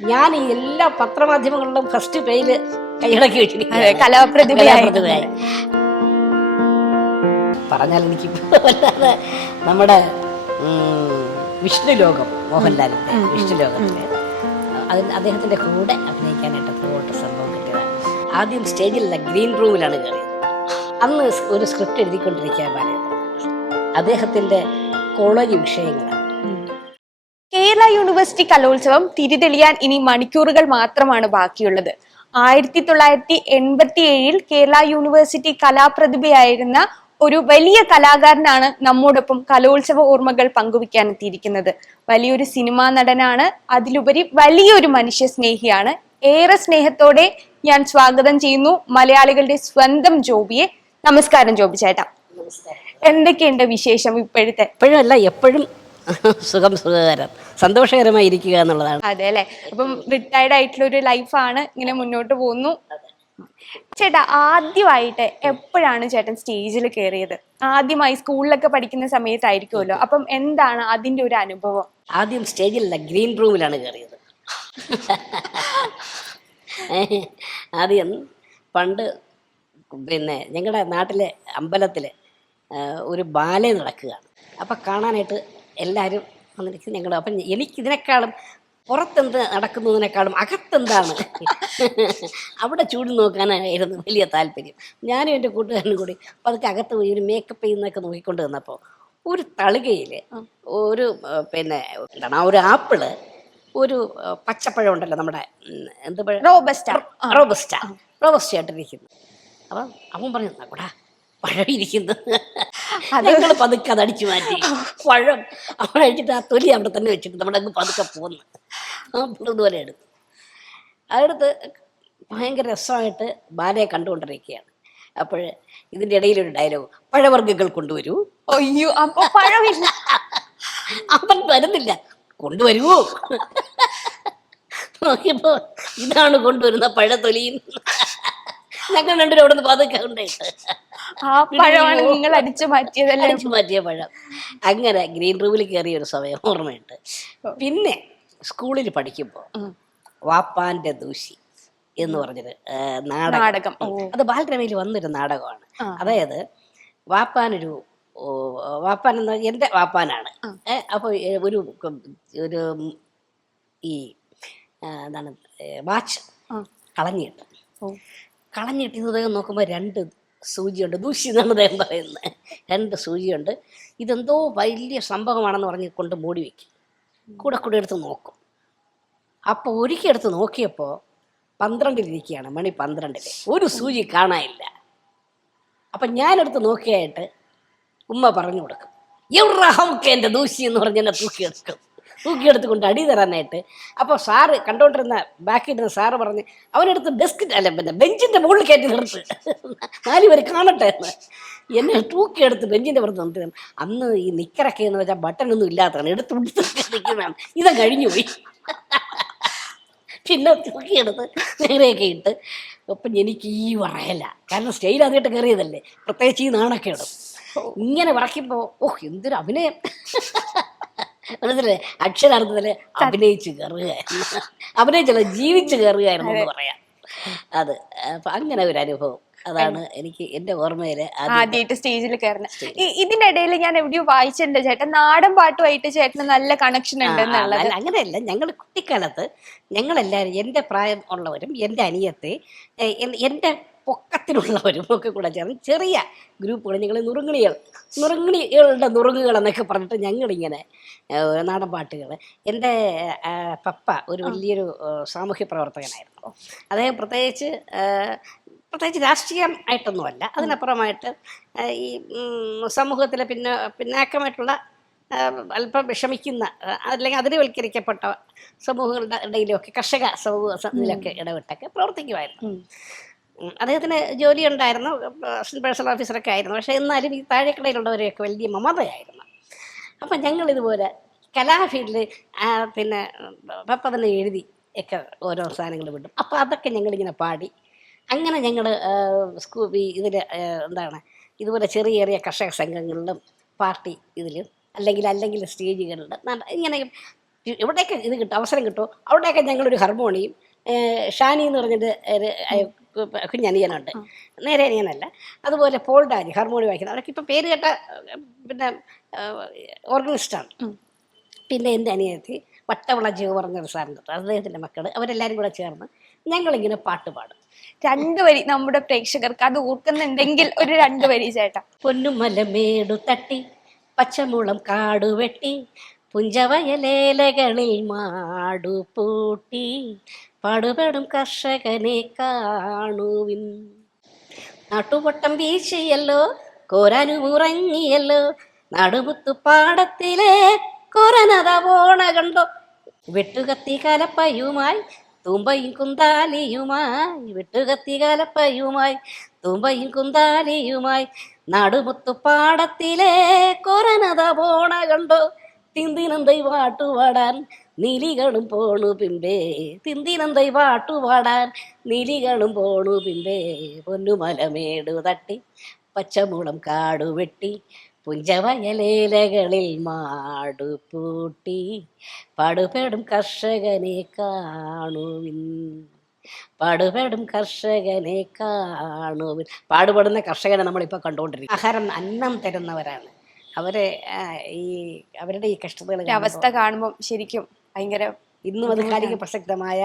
ഞാൻ ഈ എല്ലാ പത്രമാധ്യമങ്ങളിലും ഫസ്റ്റ് പേജിൽ കൈയടക്കി വെച്ചിരിക്കുകയാണ്. കലാപ്രതിഭയായി. പറഞ്ഞാൽ എനിക്ക് വല്ലാതെ നമ്മുടെ വിഷ്ണു ലോകം, മോഹൻലാലിന്റെ വിഷ്ണു ലോകത്തില് അദ്ദേഹത്തിന്റെ കൂടെ അഭിനയിക്കാനായിട്ട് പോയിട്ട് സംഭവം കിട്ടിയതാണ്. ആദ്യം സ്റ്റേജിലല്ല, ഗ്രീൻ റൂമിലാണ് കയറിയത്. അന്ന് ഒരു സ്ക്രിപ്റ്റ് എഴുതിക്കൊണ്ടിരിക്കാൻ പറയുന്നത് അദ്ദേഹത്തിന്റെ കോളേജ് വിഷയങ്ങളാണ്. കേരള യൂണിവേഴ്സിറ്റി കലോത്സവം തിരിതെളിയാൻ ഇനി മണിക്കൂറുകൾ മാത്രമാണ് ബാക്കിയുള്ളത്. 1987 കേരള യൂണിവേഴ്സിറ്റി കലാപ്രതിഭയായിരുന്ന ഒരു വലിയ കലാകാരനാണ് നമ്മോടൊപ്പം കലോത്സവ ഓർമ്മകൾ പങ്കുവയ്ക്കാൻ എത്തിയിരിക്കുന്നത്. വലിയൊരു സിനിമാ നടനാണ്, അതിലുപരി വലിയൊരു മനുഷ്യ സ്നേഹിയാണ്. ഏറെ സ്നേഹത്തോടെ ഞാൻ സ്വാഗതം ചെയ്യുന്നു മലയാളികളുടെ സ്വന്തം ജോബിയെ. നമസ്കാരം ജോബി ചേട്ടാ. എന്തൊക്കെയുണ്ട് വിശേഷം ഇപ്പോഴത്തെ? എപ്പോഴും എപ്പോഴും സുഖകരം സന്തോഷകരമായി ഇരിക്കുക എന്നുള്ളതാണ്. അതെ അല്ലെ. അപ്പം റിട്ടയർഡ് ആയിട്ടുള്ള ഒരു ലൈഫാണ്, ഇങ്ങനെ മുന്നോട്ട് പോകുന്നു. ചേട്ടാ, ആദ്യമായിട്ട് എപ്പോഴാണ് ചേട്ടൻ സ്റ്റേജിൽ കയറിയത്? ആദ്യമായി സ്കൂളിലൊക്കെ പഠിക്കുന്ന സമയത്തായിരിക്കുമല്ലോ. അപ്പം എന്താണ് അതിന്റെ ഒരു അനുഭവം? ആദ്യം സ്റ്റേജിലല്ല, ഗ്രീൻ റൂമിലാണ് കയറിയത്. ആദ്യം പണ്ട് ഞങ്ങളുടെ നാട്ടിലെ അമ്പലത്തില് ഒരു ബാലെ നടക്കുകയാണ്. അപ്പം കാണാനായിട്ട് എല്ലാവരും വന്നിരിക്കും. അപ്പം എനിക്കിതിനേക്കാളും പുറത്തെന്ത് നടക്കുന്നതിനേക്കാളും അകത്തെന്താണ് അവിടെ ചൂടി നോക്കാനായിരുന്നു വലിയ താല്പര്യം. ഞാനും എൻ്റെ കൂട്ടുകാരനും കൂടി അപ്പം അതൊക്കെ അകത്ത് പോയി ഒരു മേക്കപ്പ് ചെയ്യുന്നതൊക്കെ നോക്കിക്കൊണ്ട് വന്നപ്പോൾ ഒരു തളികയിൽ ഒരു എന്താണ് ഒരു ആപ്പിള്, ഒരു പച്ചപ്പഴം ഉണ്ടല്ലോ, നമ്മുടെ എന്ത് പഴം, റോബസ്റ്റ ആയിട്ടിരിക്കുന്നു. അപ്പം അവൻ പറഞ്ഞു, കൂടാ പഴം ഇരിക്കുന്നു. ഞങ്ങൾ പതുക്കെ അതടിച്ചു മാറ്റി പഴം അവിടെ അടിച്ചിട്ട് ആ തൊലി അവിടെ തന്നെ വെച്ചിട്ട് നമ്മുടെ അങ്ങ് പതുക്കെ പോന്ന് ഇതുപോലെ എടുത്തു. അതെടുത്ത് ഭയങ്കര രസമായിട്ട് ബാലയെ കണ്ടുകൊണ്ടിരിക്കുകയാണ്. അപ്പോൾ ഇതിൻ്റെ ഇടയിലൊരു ഡയലോഗ്, പഴവർഗ്ഗങ്ങൾ കൊണ്ടുവരൂ. അയ്യോ, അപ്പൊ പഴമില്ല. അവൻ വരുന്നില്ല, കൊണ്ടുവരുമോ നോക്കിയപ്പോ ഇതാണ് കൊണ്ടുവരുന്ന പഴത്തൊലിയും. ഞങ്ങൾ രണ്ടുപേരും അവിടെ നിന്ന് പതുക്കെ ഉണ്ടായിട്ട് നിങ്ങൾ അടിച്ചു മാറ്റിയ പഴം. അങ്ങനെ ഗ്രീൻ റൂമിൽ കയറിയ ഒരു സമയം ഓർമ്മയുണ്ട്. പിന്നെ സ്കൂളിൽ പഠിക്കുമ്പോൾ വാപ്പാന്റെ ദൂഷി എന്ന് പറഞ്ഞൊരു നാടകം, അത് ബാലരമയിൽ വന്നൊരു നാടകമാണ്. അതായത് വാപ്പാൻ എന്ന് എൻ്റെ വാപ്പാനാണ്. അപ്പോൾ ഒരു ഈ എന്താണ് വാച്ച് കളഞ്ഞിട്ട് ഇത് നോക്കുമ്പോൾ 2 സൂചിയുണ്ട്. ദൂഷി എന്നാണ് അദ്ദേഹം പറയുന്നത്. 2 സൂചിയുണ്ട്. ഇതെന്തോ വലിയ സംഭവമാണെന്ന് പറഞ്ഞ് കൊണ്ട് മൂടി വയ്ക്കും. കൂടെ എടുത്ത് നോക്കും. അപ്പോൾ ഒരിക്കൽ എടുത്ത് നോക്കിയപ്പോൾ 12 മണി 12 ഒരു സൂചി കാണാനില്ല. അപ്പം ഞാനെടുത്ത് നോക്കിയായിട്ട് ഉമ്മ പറഞ്ഞു കൊടുക്കും, എവ്രഹംക്ക് എൻ്റെ ദൂഷി എന്ന് പറഞ്ഞ് എന്നെ തൂക്കിയെടുത്തുകൊണ്ട് അടി തരാനായിട്ട്. അപ്പോൾ സാറ് കണ്ടുകൊണ്ടിരുന്ന ബാക്കിയിരുന്ന സാറ് പറഞ്ഞ് അവനെടുത്ത് ബെഞ്ചിൻ്റെ മുകളിൽ കയറ്റി നിർത്ത്, 4 പേര് കാണട്ടെ എന്ന്. എന്നെ തൂക്കിയെടുത്ത് ബെഞ്ചിൻ്റെ പുറത്ത് നിർത്തി. അന്ന് ഈ നിക്കറൊക്കെ എന്ന് വെച്ചാൽ ബട്ടനൊന്നും ഇല്ലാത്തതാണ്, എടുത്ത് നിൽക്കുന്നതാണ്. ഇത് കഴിഞ്ഞു പോയി. പിന്നെ തൂക്കിയെടുത്ത് നേരെയൊക്കെ ഇട്ട്. അപ്പം എനിക്ക് ഈ പറയല, കാരണം സ്റ്റേജിൽ ആദ്യമായിട്ട് കയറിയതല്ലേ, പ്രത്യേകിച്ച് ഈ നാണൊക്കെ ഇടും. ഇങ്ങനെ പറക്കുമ്പോൾ എന്തൊരു അഭിനയം, മനസ്സിലെ അക്ഷരാർത്ഥത്തില് അഭിനയിച്ച് കയറുകയായിരുന്നു. അഭിനയിച്ചല്ല, ജീവിച്ച് കയറുകയായിരുന്നു എന്ന് പറയാം. അത് അങ്ങനെ ഒരു അനുഭവം, അതാണ് എനിക്ക് എൻ്റെ ഓർമ്മയില് ആദ്യമായിട്ട് സ്റ്റേജിൽ കയറുന്നത്. ഇതിനിടയിൽ ഞാൻ എവിടെയോ വായിച്ചിട്ടുണ്ട് ചേട്ടൻ നാടൻ പാട്ടുമായിട്ട് ചേട്ടന് നല്ല കണക്ഷൻ ഉണ്ട് എന്നുള്ളത്. അങ്ങനെയല്ല, ഞങ്ങൾ കുട്ടിക്കാലത്ത് ഞങ്ങളെല്ലാവരും, എൻ്റെ പ്രായം ഉള്ളവരും എൻ്റെ അനിയത്തെ എൻ്റെ പൊക്കത്തിലുള്ളവരും ഒക്കെ കൂടെ ചേർന്ന് ചെറിയ ഗ്രൂപ്പുകൾ, ഞങ്ങൾ നുറുങ്ങുകളുടെ നുറുങ്ങുകൾ എന്നൊക്കെ പറഞ്ഞിട്ട് ഞങ്ങളിങ്ങനെ നാടൻ പാട്ടുകൾ. എൻ്റെ പപ്പ ഒരു വലിയൊരു സാമൂഹ്യ പ്രവർത്തകനായിരുന്നു. അദ്ദേഹം പ്രത്യേകിച്ച് രാഷ്ട്രീയം ആയിട്ടൊന്നുമല്ല, അതിനപ്പുറമായിട്ട് ഈ സമൂഹത്തിലെ പിന്നാക്കമായിട്ടുള്ള അല്പം വിഷമിക്കുന്ന അല്ലെങ്കിൽ അതിരുവൽക്കരിക്കപ്പെട്ട സമൂഹങ്ങളുടെ ഇടയിലൊക്കെ കർഷക സമൂഹത്തിലൊക്കെ ഇടപെട്ടൊക്കെ പ്രവർത്തിക്കുമായിരുന്നു. അദ്ദേഹത്തിന് ജോലി ഉണ്ടായിരുന്നു, അസിസ്റ്റന്റ് പേഴ്സണൽ ഓഫീസറൊക്കെ ആയിരുന്നു. പക്ഷേ എന്നാലും ഈ താഴേക്കിടയിലുള്ളവരെയൊക്കെ വലിയ മമതയായിരുന്നു. അപ്പം ഞങ്ങളിതുപോലെ കലാഫീൽഡിൽ പപ്പ തന്നെ എഴുതി ഒക്കെ ഓരോ സാധനങ്ങൾ വിടും. അപ്പോൾ അതൊക്കെ ഞങ്ങളിങ്ങനെ പാടി. അങ്ങനെ ഞങ്ങൾ ഇതുപോലെ ചെറിയ കർഷക സംഘങ്ങളിലും പാർട്ടി ഇതിലും അല്ലെങ്കിൽ സ്റ്റേജുകളിലും ഇങ്ങനെ എവിടെയൊക്കെ ഇത് കിട്ടും അവസരം കിട്ടുമോ അവിടെയൊക്കെ ഞങ്ങളൊരു ഹാർമോണിയും ഷാനി എന്ന് പറഞ്ഞിട്ട് ഒരു കുഞ്ഞനിയനുണ്ട്, നേരെ അനിയനല്ല, അതുപോലെ പോൾ ഡാനി ഹാർമോണി വായിക്കുന്നത്, അവരൊക്കെ ഇപ്പം പേര് കേട്ട പിന്നെ ഓർഗനിസ്റ്റാണ്. പിന്നെ എൻ്റെ അനിയത്തി വട്ടവള ജീവ പറഞ്ഞൊരു സാറുണ്ട്, അദ്ദേഹത്തിൻ്റെ മക്കൾ, അവരെല്ലാവരും കൂടെ ചേർന്ന് ഞങ്ങളിങ്ങനെ പാട്ട് പാടും. രണ്ടുവരി നമ്മുടെ പ്രേക്ഷകർക്ക് അത് ഓർക്കുന്നുണ്ടെങ്കിൽ ഒരു രണ്ടുവരി ചേട്ടാ. പൊന്നുമലമേടു തട്ടി പച്ചമുളം കാടു വെട്ടി പുഞ്ചവയലേലകളിൽ മാടു പൂട്ടി പാടുപെടും കർഷകനെ കാണുവിൻ. നാട്ടുവട്ടം വീശിയല്ലോ കോരാനുമുറങ്ങിയല്ലോ നാടുമുത്തു പാടത്തിലെ കൊറനത പോണ കണ്ടോ. വെട്ടുകത്തി കലപ്പയുമായി തുമ്പയും കുന്താലിയുമായി, വെട്ടുകത്തി കലപ്പയുമായി തുമ്പയും കുന്താലിയുമായി നാടുമുത്തു പാടത്തിലെ കൊറനത പോണ കണ്ടോ. തിന്തിനന്തൈ പാട്ടുപാടാൻ നീലികളും പോണു പിമ്പേ, തിന്തിനന്തൈ പാട്ടുപാടാൻ നീലികളും പോണു പിമ്പേ. പൊന്നുമലമേടു തട്ടി പച്ചമുളം കാടു വെട്ടി പുഞ്ചവയലേലകളിൽ മാടു പൂട്ടി പാടുപെടും കർഷകനെ കാണുവിൻ, പാടുപെടും കർഷകനെ കാണുവിൻ. പാടുപെടുന്ന കർഷകനെ നമ്മളിപ്പോൾ കണ്ടുകൊണ്ടിരിക്കും. ആഹാരം അന്നം തരുന്നവരാണ് അവരെ. ഈ അവരുടെ ഈ കഷ്ടതകൾ അവസ്ഥ കാണുമ്പോൾ ശരിക്കും ഭയങ്കര ഇന്നും അത് കാലിക പ്രസക്തമായ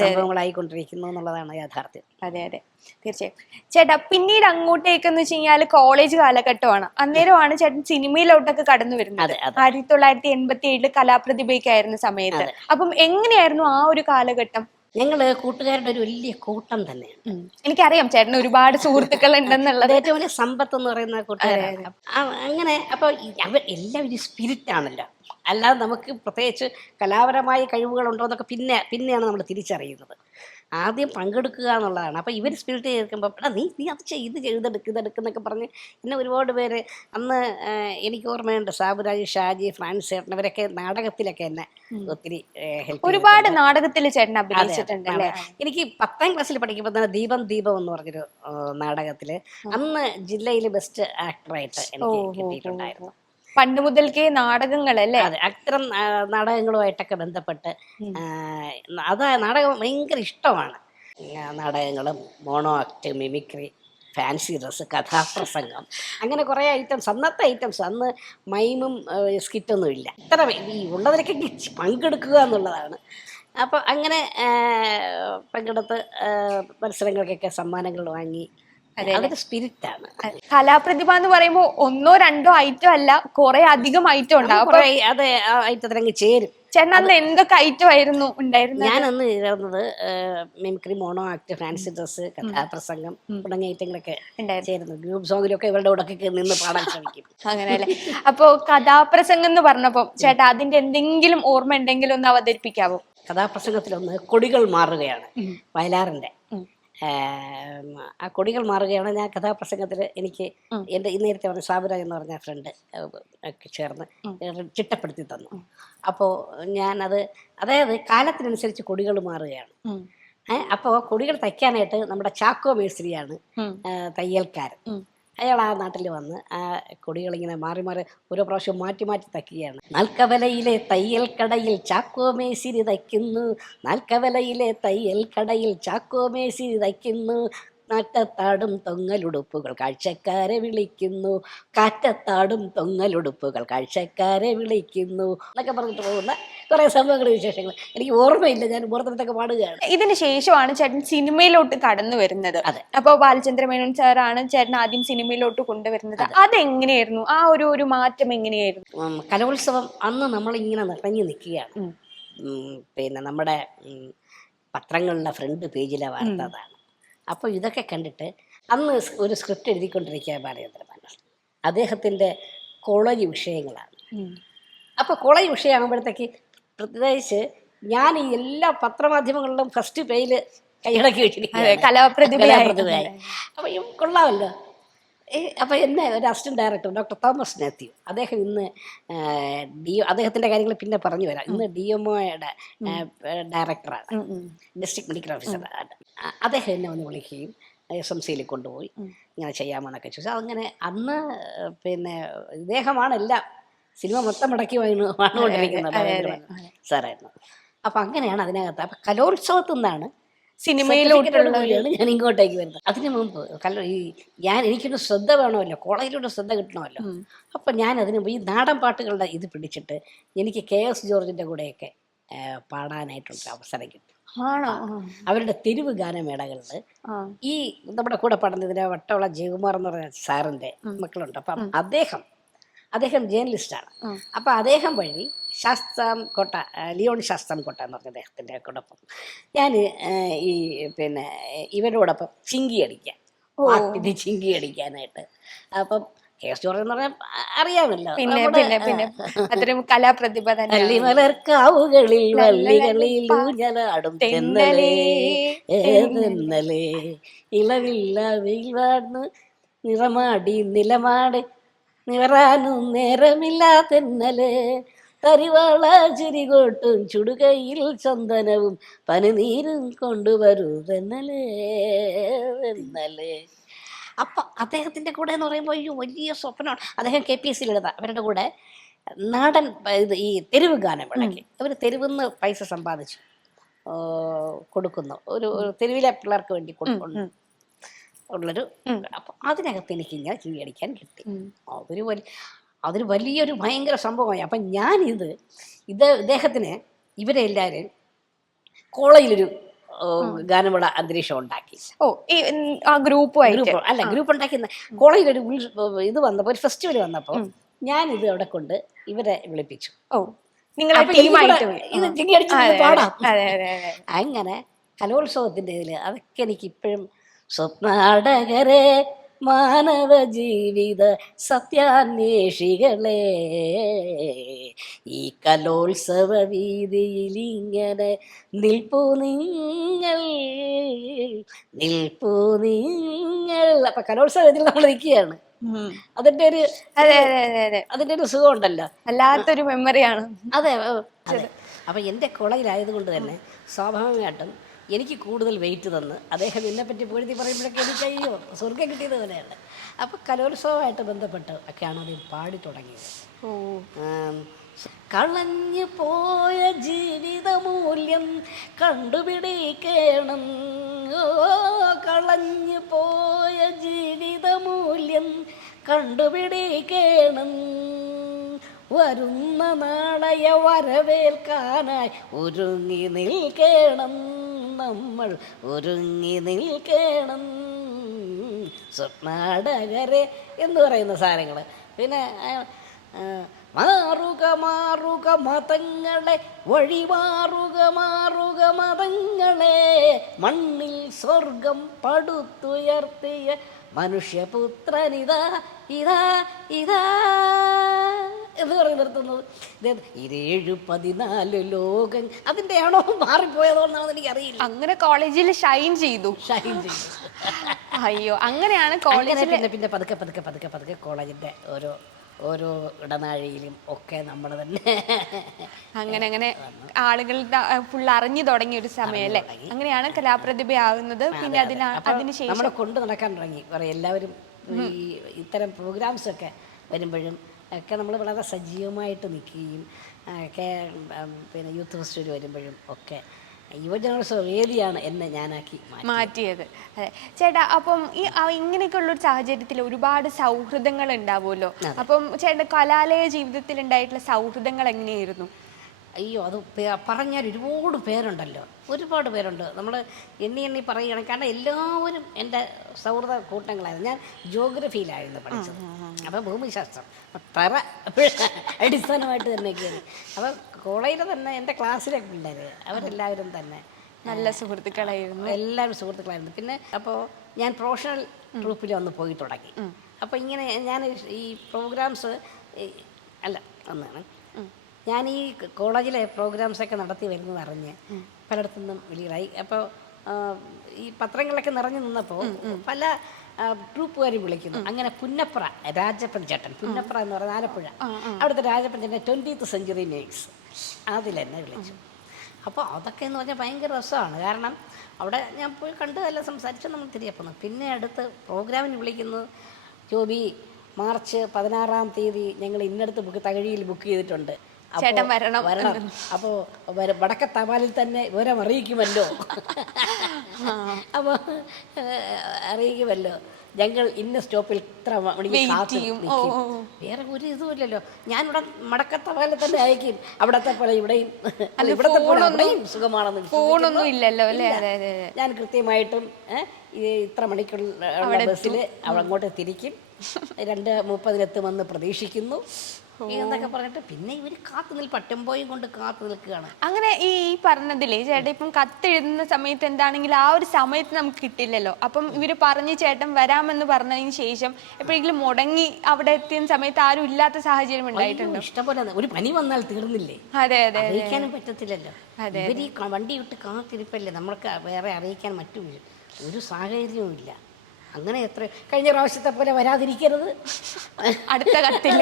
സംഭവങ്ങളായിക്കൊണ്ടിരിക്കുന്നു എന്നുള്ളതാണ് യാഥാർത്ഥ്യം. അതെ അതെ തീർച്ചയായും. ചേട്ടാ പിന്നീട് അങ്ങോട്ടേക്കെന്ന് വെച്ച് കഴിഞ്ഞാൽ കോളേജ് കാലഘട്ടമാണ്, അന്നേരമാണ് ചേട്ടൻ സിനിമയിലോട്ടൊക്കെ കടന്നു വരുന്നത്. 1987 കലാപ്രതിഭയ്ക്കായിരുന്ന സമയത്ത്. അപ്പം എങ്ങനെയായിരുന്നു ആ ഒരു കാലഘട്ടം? ഞങ്ങള് കൂട്ടുകാരുടെ ഒരു വലിയ കൂട്ടം തന്നെയാണ്. എനിക്കറിയാം ചേട്ടന് ഒരുപാട് സുഹൃത്തുക്കൾ ഉണ്ടെന്നുള്ളത്. ഏറ്റവും വലിയ സമ്പത്ത് എന്ന് പറയുന്ന കൂട്ടുകാരാണ്. അങ്ങനെ അപ്പൊ അവർ എല്ലാവരും സ്പിരിറ്റ് ആണല്ലോ, അല്ലാതെ നമുക്ക് പ്രത്യേകിച്ച് കലാപരമായ കഴിവുകളുണ്ടോ എന്നൊക്കെ പിന്നെയാണ് നമ്മൾ തിരിച്ചറിയുന്നത്. ആദ്യം പങ്കെടുക്കുക എന്നുള്ളതാണ്. അപ്പോൾ ഇവർ സ്പിരിറ്റ് കേൾക്കുമ്പോൾ എടാ നീ അത് ഇതെടുക്കുന്നൊക്കെ പറഞ്ഞ് എന്നെ ഒരുപാട് പേര് അന്ന് എനിക്ക് ഓർമ്മയുണ്ട്. സാബുരാജ്, ഷാജി, ഫ്രാൻസ് ചേട്ടൻ ഇവരൊക്കെ നാടകത്തിലൊക്കെ എന്നെ ഒത്തിരി ഹെൽപ്പ്. ഒരുപാട് നാടകത്തിൽ ചേട്ടൻ അഭിനയിച്ചിട്ടുണ്ട്. എനിക്ക് 10ാം ക്ലാസ്സിൽ പഠിക്കുമ്പോൾ തന്നെ ദീപം എന്ന് പറഞ്ഞൊരു നാടകത്തിൽ അന്ന് ജില്ലയിൽ ബെസ്റ്റ് ആക്ടറായിട്ട് എനിക്ക് കിട്ടിയിട്ടുണ്ടായിരുന്നു. പണ്ട് മുതൽക്കേ നാടകങ്ങളല്ലേ? അതെ, അത്തരം നാടകങ്ങളുമായിട്ടൊക്കെ ബന്ധപ്പെട്ട് നാടകം ഭയങ്കര ഇഷ്ടമാണ്. നാടകങ്ങളും mono act, mimicry, fancy dress, കഥാപ്രസംഗം, അങ്ങനെ കുറേ ഐറ്റംസ്. അന്നത്തെ ഐറ്റംസ്, അന്ന് മൈമും സ്കിറ്റൊന്നും ഇല്ല. ഇത്ര ഈ ഉള്ളതിലൊക്കെ പങ്കെടുക്കുക എന്നുള്ളതാണ്. അപ്പോൾ അങ്ങനെ പങ്കെടുത്ത് മത്സരങ്ങൾക്കൊക്കെ സമ്മാനങ്ങൾ വാങ്ങി. അതൊരു സ്പിരിറ്റാണ്. കലാപ്രതിഭ എന്ന് പറയുമ്പോൾ 1 or 2 ഐറ്റം അല്ല, കുറെ അധികം ഐറ്റം ഉണ്ടാവും. അതെ, ആ ഐറ്റത്തിലങ്ങ് ചേരും. ചേട്ടൻ അന്ന് എന്തൊക്കെ ഐറ്റം ആയിരുന്നു ഉണ്ടായിരുന്നത്? ഞാനന്ന് ചേർന്നത് mimicry, mono act, fancy dress, കഥാപ്രസംഗം തുടങ്ങിയ ഐറ്റങ്ങളൊക്കെ ചേരുന്നു. ഗ്രൂപ്പ് സോങ്ങിലൊക്കെ ഇവരുടെ കൂടെ നിന്ന് പാടാൻ ശ്രമിക്കും. അങ്ങനെയല്ലേ? അപ്പോ കഥാപ്രസംഗം എന്ന് പറഞ്ഞപ്പോ ചേട്ടാ അതിന്റെ എന്തെങ്കിലും ഓർമ്മ ഉണ്ടെങ്കിലും ഒന്ന് അവതരിപ്പിക്കാവോ? കഥാപ്രസംഗത്തിലൊന്ന് കൊടികൾ മാറുകയാണ്, വയലാറിന്റെ. ആ കൊടികൾ മാറുകയാണ്. ഞാൻ കഥാപ്രസംഗത്തിൽ എനിക്ക് എൻ്റെ നേരത്തെ പറഞ്ഞ സാബുരാജ് എന്ന് പറഞ്ഞ ഫ്രണ്ട് ഒക്കെ ചേർന്ന് ചിട്ടപ്പെടുത്തി തന്നു. അപ്പോൾ ഞാനത്, അതായത് കാലത്തിനനുസരിച്ച് കൊടികൾ മാറുകയാണ്. അപ്പോൾ കൊടികൾ തയ്ക്കാനായിട്ട് നമ്മുടെ ചാക്കോ മേസ്ത്രിയാണ് തയ്യൽക്കാരൻ. അയാൾ ആ നാട്ടിൽ വന്ന് ആ കൊടികളിങ്ങനെ മാറി ഓരോ പ്രാവശ്യം മാറ്റി തയ്ക്കുകയാണ്. നാൽക്കവലയിലെ തയ്യൽ കടയിൽ ചാക്കോ മേസ്തിരി തയ്ക്കുന്നു, നാൽക്കവലയിലെ തയ്യൽ കടയിൽ ചാക്കോ മേസ്തിരി തയ്ക്കുന്നു, നാറ്റത്താടും തൊങ്ങലുടുപ്പുകൾ കാഴ്ചക്കാരെ വിളിക്കുന്നു, കാറ്റത്താടും തൊങ്ങലുടുപ്പുകൾ കാഴ്ചക്കാരെ വിളിക്കുന്നു എന്നൊക്കെ പറഞ്ഞിട്ട് പോകുന്ന കുറേ സംഭവങ്ങൾ, വിശേഷങ്ങൾ എനിക്ക് ഓർമ്മയില്ല. ഞാൻ ഓർത്തിട്ടൊക്കെ പാടുകയാണ്. ഇതിന് ശേഷമാണ് ചേട്ടൻ സിനിമയിലോട്ട് കടന്നു വരുന്നത്. അപ്പോൾ ബാലചന്ദ്ര മേനോൻ സാറാണ് ചേട്ടൻ ആദ്യം സിനിമയിലോട്ട് കൊണ്ടുവരുന്നത്. അതെങ്ങനെയായിരുന്നു? ആ ഒരു മാറ്റം എങ്ങനെയായിരുന്നു? കലോത്സവം അന്ന് നമ്മളിങ്ങനെ നിറഞ്ഞു നിൽക്കുകയാണ്. പിന്നെ നമ്മുടെ പത്രങ്ങളിലെ ഫ്രണ്ട് പേജിലെ വാർത്ത അതാണ്. അപ്പോൾ ഇതൊക്കെ കണ്ടിട്ട് അന്ന് ഒരു സ്ക്രിപ്റ്റ് എഴുതിക്കൊണ്ടിരിക്കുക ബാലചന്ദ്ര മേനോൻ. അദ്ദേഹത്തിൻ്റെ കോളേജ് വിഷയങ്ങളാണ്. അപ്പോൾ കോളേജ് വിഷയമാകുമ്പോഴത്തേക്ക് പ്രത്യേകിച്ച് ഞാൻ ഈ എല്ലാ പത്രമാധ്യമങ്ങളിലും ഫസ്റ്റ് പേജിൽ കൈയടക്കി വെച്ചിരിക്കുകയാണ്, കലാപ്രതിഭയായി. അപ്പോൾ കൊള്ളാമല്ലോ. അപ്പോൾ എന്നെ ഒരു assistant director doctor Thomas Mathew, അദ്ദേഹം ഇന്ന് അദ്ദേഹത്തിൻ്റെ കാര്യങ്ങൾ പിന്നെ പറഞ്ഞു വരാം. ഇന്ന് DMOയുടെ ഡയറക്ടറാണ്, ഡിസ്ട്രിക്ട് മെഡിക്കൽ ഓഫീസറാണ്. അദ്ദേഹം എന്നെ ഒന്ന് വിളിക്കുകയും SMCയിൽ കൊണ്ടുപോയി ഇങ്ങനെ ചെയ്യാമോ എന്നൊക്കെ ചോദിച്ചു. അങ്ങനെ അന്ന് പിന്നെ ഇദ്ദേഹമാണ് എല്ലാം. സിനിമ മൊത്തം മുടക്കി വാങ്ങിക്കൊണ്ടിരിക്കുന്നത് രവീന്ദ്രനാഥ് സാറായിരുന്നു. അപ്പം അങ്ങനെയാണ് അതിനകത്ത്. അപ്പം കലോത്സവത്തിൽ നിന്നാണ് സിനിമയിലോട്ടുള്ള ഞാൻ ഇങ്ങോട്ടേക്ക് വരുന്നത്. അതിനു മുമ്പ് എനിക്കൊരു ശ്രദ്ധ വേണമല്ലോ, കോളേജിലൊരു ശ്രദ്ധ കിട്ടണമല്ലോ. അപ്പം ഞാൻ അതിന് ഈ നാടൻ പാട്ടുകളുടെ ഇത് പിടിച്ചിട്ട് എനിക്ക് KS ജോർജിൻ്റെ കൂടെയൊക്കെ പാടാനായിട്ടൊരു അവസരം കിട്ടും. അവരുടെ തെരുവ് ഗാനമേളകളിൽ ഈ നമ്മുടെ കൂടെ പാടുന്നതിന് വട്ടവള ജയകുമാർ എന്ന് പറഞ്ഞ സാറിൻ്റെ മക്കളുണ്ട്. അപ്പം അദ്ദേഹം ജേർണലിസ്റ്റാണ്. അപ്പം അദ്ദേഹം വഴി ശാസ്താംകോട്ട ലിയോൺ ശാസ്താംകോട്ട എന്ന് പറഞ്ഞ അദ്ദേഹത്തിൻ്റെ കൂടൊപ്പം ഞാൻ ഈ പിന്നെ ഇവരോടൊപ്പം ചിങ്കി അടിക്കാം, ചിങ്കി അടിക്കാനായിട്ട്. അപ്പം KS ജോർജ് എന്ന് പറഞ്ഞാൽ അറിയാമല്ലോ, അത്തരം കലാപ്രതിഭ തന്നെ. വള്ളിമലർക്കാവുകളിൽ വള്ളികളിൽ ഊഞ്ഞലാടും തെന്നലേ തെന്നലേ ഇളവില്ല വെയിൽവാർന്ന് നിറമാടി നിലമാട് നിവറാനും നേരമില്ല തെന്നലേ തരിവാള ചിരികൊട്ടും ചുടുകയിൽ ചന്ദനവും പനിനീരും കൊണ്ടുവരൂ തെന്നലേ തെന്നലേ. അപ്പം അദ്ദേഹത്തിൻ്റെ കൂടെ എന്ന് പറയുമ്പോൾ വലിയ സ്വപ്നമാണ്. അദ്ദേഹം KPSC ലളിത അവരുടെ കൂടെ നാടൻ ഈ തെരുവ് ഗാനമേളയ്ക്ക് അവർ തെരുവിന്ന് പൈസ സമ്പാദിച്ചു കൊടുക്കുന്നു, ഒരു തെരുവിലെ പിള്ളേർക്ക് വേണ്ടി കൊടുക്കുന്നു ഉള്ളൊരു. അപ്പം അതിനകത്ത് എനിക്ക് ഇങ്ങനെ ചിരി അടിക്കാൻ കിട്ടി. അതൊരു വലിയൊരു ഭയങ്കര സംഭവമായി. അപ്പം ഇദ്ദേഹത്തിന് ഇവരെ എല്ലാവരും കോളേജിലൊരു ഗാനമേള അന്തരീക്ഷം ഉണ്ടാക്കി. ഗ്രൂപ്പ് ഉണ്ടാക്കി കോളേജിലൊരു ഇത് വന്നപ്പോൾ, ഒരു ഫെസ്റ്റിവൽ വന്നപ്പോൾ ഞാനിത് അവിടെ കൊണ്ട് ഇവരെ വിളിപ്പിച്ചു. പാടാം. അങ്ങനെ കലോത്സവത്തിൻ്റെ ഇതിൽ അതൊക്കെ എനിക്ക് ഇപ്പോഴും സ്വപ്നാടകരെ മാനവ ജീവിത സത്യാന്വേഷികളെ ഈ കലോത്സവ വീതിയിൽ ഇങ്ങനെ നിൽപ്പൂ നിങ്ങൾ. അപ്പൊ കലോത്സവ വേദിയിൽ നമ്മൾ നിൽക്കുകയാണ്. അതിന്റെ ഒരു സുഖം ഉണ്ടല്ലോ, വല്ലാത്തൊരു മെമ്മറിയാണ്. അതെ. അപ്പൊ എൻ്റെ കോളേജിലായതുകൊണ്ട് തന്നെ സ്വാഭാവികമായിട്ടും എനിക്ക് കൂടുതൽ വെയിറ്റ് തന്ന് അദ്ദേഹം എന്നെപ്പറ്റി പൊഴുതി പറയുമ്പോഴൊക്കെ എനിക്ക് അയ്യോ സ്വർഗം കിട്ടിയത് പോലെയാണ്. അപ്പോൾ കലോത്സവമായിട്ട് ബന്ധപ്പെട്ട് ഒക്കെയാണ് അത് പാടി തുടങ്ങിയത്. കളഞ്ഞു പോയ ജീവിതമൂല്യം കണ്ടുപിടിക്കണം, കളഞ്ഞു പോയ ജീവിതമൂല്യം കണ്ടുപിടിക്കണം, വരുന്ന നാളെയ വരവേൽക്കാനായി ഒരുങ്ങി നിൽക്കണം, നമ്മൾ ഒരുങ്ങി നിൽക്കണം. സ്വപ്നാടകരെ എന്ന് പറയുന്ന സാധനങ്ങൾ. പിന്നെ മാറുക മതങ്ങളെ വഴിമാറുക മതങ്ങളെ മണ്ണിൽ സ്വർഗം പടുത്തുയർത്തിയ മനുഷ്യപുത്രനിതാ ഇതാ ഇതാ എന്ന് പറഞ്ഞ് നിർത്തുന്നത്. 7-14 ലോകം അതിൻ്റെ ആണോ മാറിപ്പോയതോന്നാണെന്ന് എനിക്കറിയില്ല. അങ്ങനെ കോളേജിൽ ഷൈൻ ചെയ്തു. അയ്യോ, അങ്ങനെയാണ് കോളേജിൽ. പിന്നെ പതുക്കെ കോളേജിൻ്റെ ഓരോ ഇടനാഴിയിലും ഒക്കെ നമ്മൾ തന്നെ അങ്ങനെ ആളുകളുടെ ഫുൾ അറിഞ്ഞു തുടങ്ങിയ ഒരു സമയം അല്ലേ? അങ്ങനെയാണ് കലാപ്രതിഭയാകുന്നത്. പിന്നെ അതിനുശേഷം നമ്മളെ കൊണ്ട് നടക്കാൻ തുടങ്ങി. എല്ലാവരും ഈ ഇത്തരം പ്രോഗ്രാംസൊക്കെ വരുമ്പോഴും ഒക്കെ നമ്മൾ വളരെ സജീവമായിട്ട് നിൽക്കുകയും ഒക്കെ. പിന്നെ യൂത്ത് ഫെസ്റ്റിവൽ വരുമ്പോഴും ഒക്കെ യുവജനോത്സവ വേദിയാണ് എന്നെ ഞാനാക്കി മാറ്റിയത്. അതെ ചേട്ടാ, അപ്പം ഇങ്ങനെയൊക്കെ ഉള്ളൊരു സാഹചര്യത്തിൽ ഒരുപാട് സൗഹൃദങ്ങൾ ഉണ്ടാവുമല്ലോ. അപ്പം ചേട്ടൻ്റെ കലാലയ ജീവിതത്തിൽ ഉണ്ടായിട്ടുള്ള സൗഹൃദങ്ങൾ എങ്ങനെയായിരുന്നു? അയ്യോ, അത് പറഞ്ഞാൽ ഒരുപാട് പേരുണ്ട്. നമ്മൾ എണ്ണി പറയുകയാണെങ്കിൽ, കാരണം എല്ലാവരും എൻ്റെ സൗഹൃദ കൂട്ടങ്ങളായിരുന്നു. ഞാൻ ജിയോഗ്രഫിയിലായിരുന്നു പഠിച്ചത്. അപ്പം ഭൂമിശാസ്ത്രം അടിസ്ഥാനമായിട്ട് തന്നെയൊക്കെയാണ്. അപ്പം കോളേജിൽ തന്നെ എൻ്റെ ക്ലാസ്സിലെ പിള്ളേർ അവരെല്ലാവരും തന്നെ നല്ല സുഹൃത്തുക്കളായിരുന്നു. എല്ലാവരും സുഹൃത്തുക്കളായിരുന്നു. പിന്നെ അപ്പോൾ ഞാൻ പ്രൊഫഷണൽ ട്രൂപ്പിൽ വന്ന് പോയി തുടങ്ങി. അപ്പോൾ ഇങ്ങനെ ഞാൻ ഈ പ്രോഗ്രാംസ് ഒന്നാണ് ഞാൻ ഈ കോളേജിലെ പ്രോഗ്രാംസൊക്കെ നടത്തി വരുന്നത് അറിഞ്ഞ് പലയിടത്തു നിന്നും വിളികളായി. അപ്പോൾ ഈ പത്രങ്ങളിലൊക്കെ നിറഞ്ഞു നിന്നപ്പോൾ പല ട്രൂപ്പുകാരും വിളിക്കുന്നു. അങ്ങനെ പുന്നപ്ര രാജപ്പൻ ചേട്ടൻ, പുന്നപ്ര എന്ന് പറയുന്നത് ആലപ്പുഴ, അവിടുത്തെ രാജപ്പൻ ചേട്ടൻ 20th സെഞ്ച്വറി നേഴ്സ് അതിലെന്നെ വിളിച്ചു. അപ്പോൾ അതൊക്കെ എന്ന് പറഞ്ഞാൽ ഭയങ്കര രസമാണ്. കാരണം അവിടെ ഞാൻ പോയി കണ്ട് എല്ലാം സംസാരിച്ച് നമ്മൾ തിരികെ പോന്നു. പിന്നെ അടുത്ത് പ്രോഗ്രാമിന് വിളിക്കുന്നത് ജോബി മാർച്ച് 16-ാം തീയതി ഞങ്ങൾ ഇന്നടത്ത് തകഴിയിൽ ബുക്ക് ചെയ്തിട്ടുണ്ട്. അപ്പോൾ ചേട്ടൻ വരണം. അപ്പോൾ വടക്ക തപാലിൽ തന്നെ വിവരം അറിയിക്കുമല്ലോ. അപ്പോൾ അറിയിക്കുമല്ലോ ഞങ്ങൾ ഇന്ന സ്റ്റോപ്പിൽ ഇത്ര മണിക്ക് കാത്തു നിൽക്കും. വേറെ ഒരു ഇതുമില്ലല്ലോ. ഞാനിവിടെ മടക്കത്തപാലിൽ തന്നെ അയക്കും. അവിടത്തെ പോലെ ഇവിടെയും ഇവിടത്തെ പോലെ അവിടെയും സുഖമാണെന്ന് ഫോണൊന്നും ഇല്ലല്ലോ അല്ലേ? ഞാൻ കൃത്യമായിട്ടും ഇത്ര മണിക്കുള്ള ബസ്സിൽ അങ്ങോട്ട് തിരിക്കും. 2:30 പ്രതീക്ഷിക്കുന്നു എന്നൊക്കെ പറഞ്ഞിട്ട് പിന്നെ ഇവർ ടെമ്പോയും കൊണ്ട് കാത്തു നിൽക്കുകയാണ്. അങ്ങനെ ഈ പറഞ്ഞതില്ലേ ചേട്ടൻ ഇപ്പം കത്തെഴുതുന്ന സമയത്ത് എന്താണെങ്കിലും ആ ഒരു സമയത്ത് നമുക്ക് കിട്ടില്ലല്ലോ. അപ്പം ഇവര് പറഞ്ഞ് ചേട്ടൻ വരാമെന്ന് പറഞ്ഞതിന് ശേഷം എപ്പോഴെങ്കിലും മുടങ്ങി അവിടെ എത്തിയ സമയത്ത് ആരും ഇല്ലാത്ത സാഹചര്യം ഉണ്ടായിട്ടുണ്ടോ? ഇഷ്ടംപോലെ ഒരു പനി വന്നാൽ തീർന്നില്ലേ. അതെ അതെ, അറിയിക്കാനും പറ്റത്തില്ലല്ലോ. ഇവർ ഈ വണ്ടി വിട്ട് കാത്തിരിപ്പല്ലേ, നമ്മൾക്ക് വേറെ അറിയിക്കാൻ ഒരു സാഹചര്യവും ഇല്ല. അങ്ങനെ കഴിഞ്ഞ പ്രാവശ്യത്തെ പോലെ വരാതിരിക്കരുത്. അടുത്ത കത്തിൽ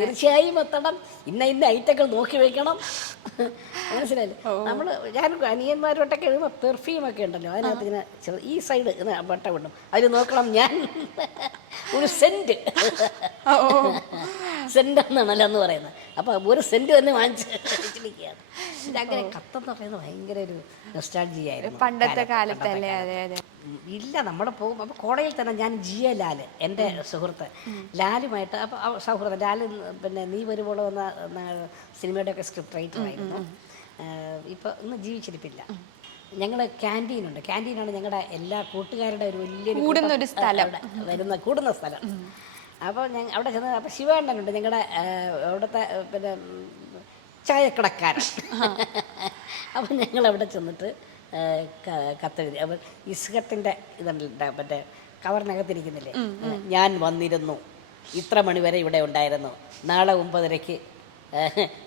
തീർച്ചയായും എത്തണം. ഇന്ന ഐറ്റങ്ങൾ നോക്കി വെക്കണം. മനസ്സിലായില്ലേ? ഞാൻ അനിയന്മാരോട്ടൊക്കെ എഴുതുമ്പോൾ പെർഫ്യൂമൊക്കെ ഉണ്ടല്ലോ, അതിനകത്ത് ഇങ്ങനെ ഈ സൈഡ് വട്ട കൊണ്ടും അതിൽ നോക്കണം. ഞാൻ ഒരു സെന്റ് എന്നാണല്ലോ എന്ന് പറയുന്നത്. അപ്പോൾ ഒരു സെന്റ് തന്നെ വാങ്ങിച്ചിരിക്കുകയാണ്. അങ്ങനെ കത്തെന്ന് പറയുന്നത് ഭയങ്കര ഒരു നൊസ്റ്റാൾജിയായിരുന്നു പണ്ടത്തെ കാലത്തല്ലേ. അതെ അതെ. ഇല്ല, നമ്മുടെ പോകും. അപ്പോൾ കോളേജിൽ തന്നെ ഞാൻ GA ലാൽ, എൻ്റെ സുഹൃത്ത് ലാലുമായിട്ട്, അപ്പോൾ സൗഹൃദം. ലാൽ പിന്നെ നീ വരുമ്പോൾ വന്ന സിനിമയുടെയൊക്കെ സ്ക്രിപ്റ്റ് റൈറ്ററായിരുന്നു. ഇപ്പോൾ ഇന്ന് ജീവിച്ചിരിപ്പില്ല. ഞങ്ങൾ ക്യാൻറ്റീനുണ്ട്. ക്യാൻറ്റീനാണ് ഞങ്ങളുടെ എല്ലാ കൂട്ടുകാരുടെ ഒരു വലിയൊരു കൂടുന്ന സ്ഥലം. അപ്പോൾ അവിടെ ചെന്ന് അപ്പോൾ ശിവേണ്ണനുണ്ട് ഞങ്ങളുടെ അവിടുത്തെ പിന്നെ ചായക്കടക്കാരൻ. അപ്പം ഞങ്ങളവിടെ ചെന്നിട്ട് കത്തെഴുതി. അപ്പം ഇസ്കത്തിൻ്റെ ഇതുണ്ട്, മറ്റേ കവറിനകത്തിരിക്കുന്നില്ലേ, ഞാൻ വന്നിരുന്നു, ഇത്ര മണി വരെ ഇവിടെ ഉണ്ടായിരുന്നു, നാളെ 9:30